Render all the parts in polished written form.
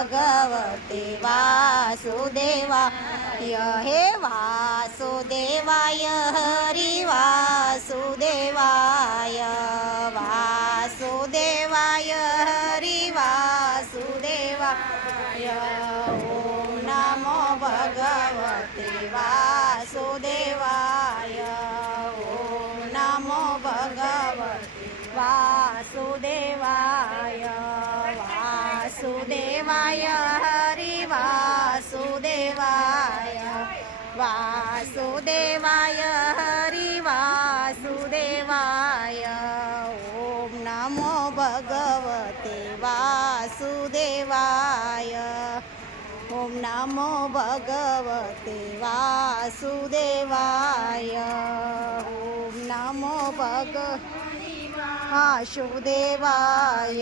भगवते वासुदेवाय हे वासुदेवाय हरि वासुदेवाय वासुदेवाय हरि वासुदेवाय ॐ नमो भगवते वासुदेवाय ॐ नमो भगवते वासुदेवाय वासुदेवाय हरि वासुदेवाय वासुदेवाय हरि वासुदेवाय ॐ नमो भगवते वासुदेवाय ॐ नमो भगवते वासुदेवाय ॐ नमो वासुदेवाय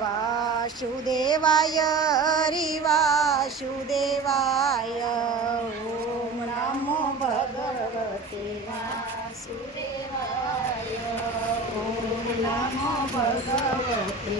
वासुदेवाय हरि वासुदेवाय ॐ नमो भगवते वासुदेवाय ॐ नमो भगवते